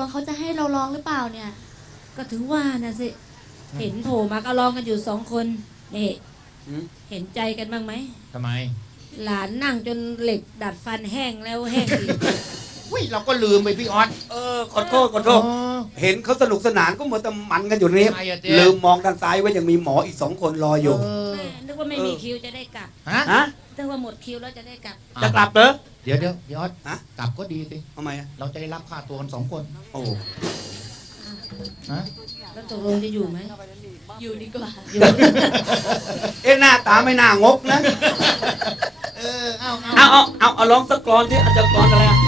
ลงเขาจะให้เราร้องหรือเปล่าเนี่ย ก็ถึงว่านะสิ เห็นโผล่มาก็ร้องกันอยู่สองคน นี่อืมเห็นใจกันบ้างไหม ทำไม หลานนั่งจนเหล็กดัดฟันแห้งแล้วแห้งอีก อุ้ยเราก็ลืมไปพี่ออสเออขอโทษขอโทษอ๋อเห็นเขาสนุกสนานก็หมดแต่มันกันอยู่นี่ใช่อะเจ๊ ลืมมองทางซ้ายว่ายังมีหมออีกสองคนรออยู่เออแม่นึกว่าไม่มีคิวจะได้กลับ ฮะ ฮะ นึกว่าหมดคิวแล้วจะได้กลับ จะกลับเหรอ เดี๋ยวเดี๋ยวพี่ออสฮะ กลับก็ดีสิทำไมอะเราจะได้รับค่าตัวกันสองคนโอ้ฮะแล้วตกลงจะอยู่ไหม อยู่ดีกว่า อยู่ เอ๊ะหน้าตาไม่น่างกนะ เออเอาเอาเอาเอาเอาเอาร้องสักกรอนที่อาจจะกรอนอะไรอะ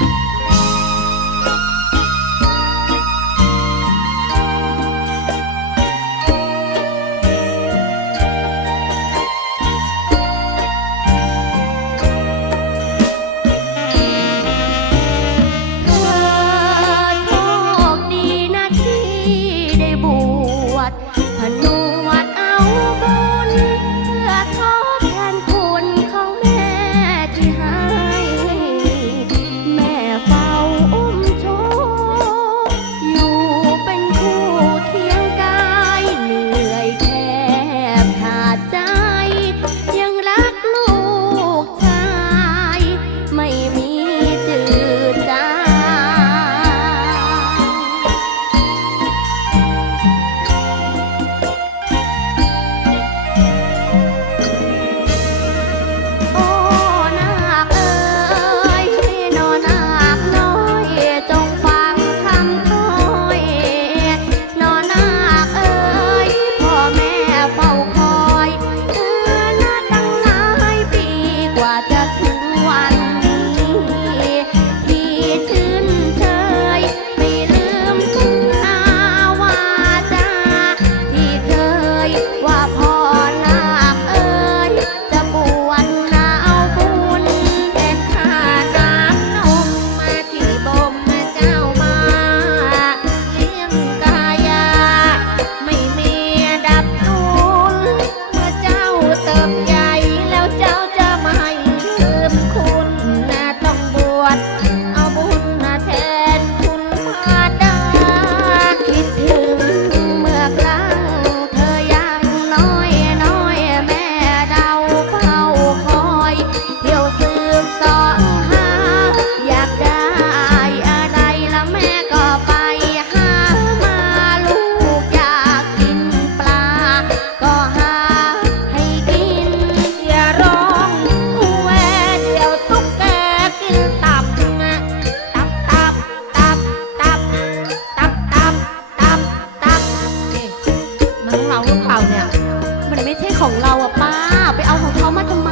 ของเราอะป้า ไปเอาของเขามาทำไม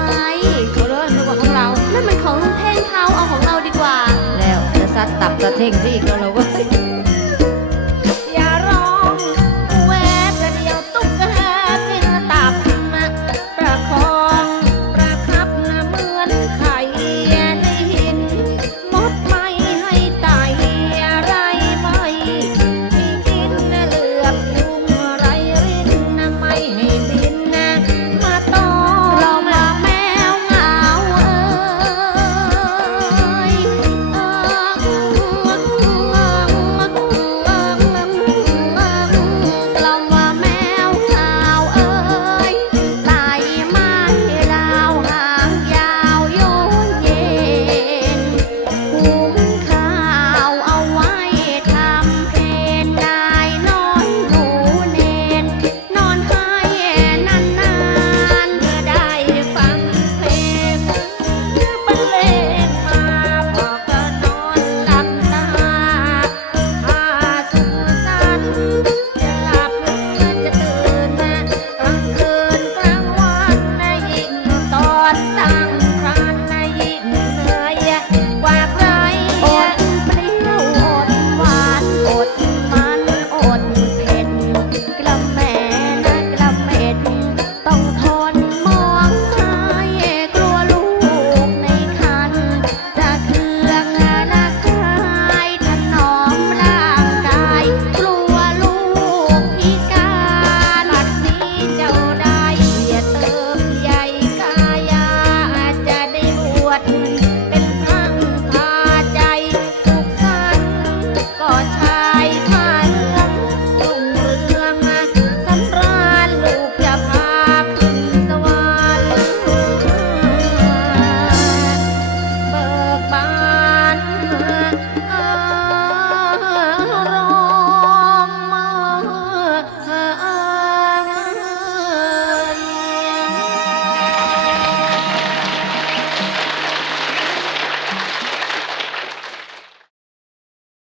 เขาเลยนึกว่าของเรานั่นมันของลุงเท่งเขาเอาของเราดีกว่า แล้วจะซัดตับจะเท่งที่อีกแล้วเราเ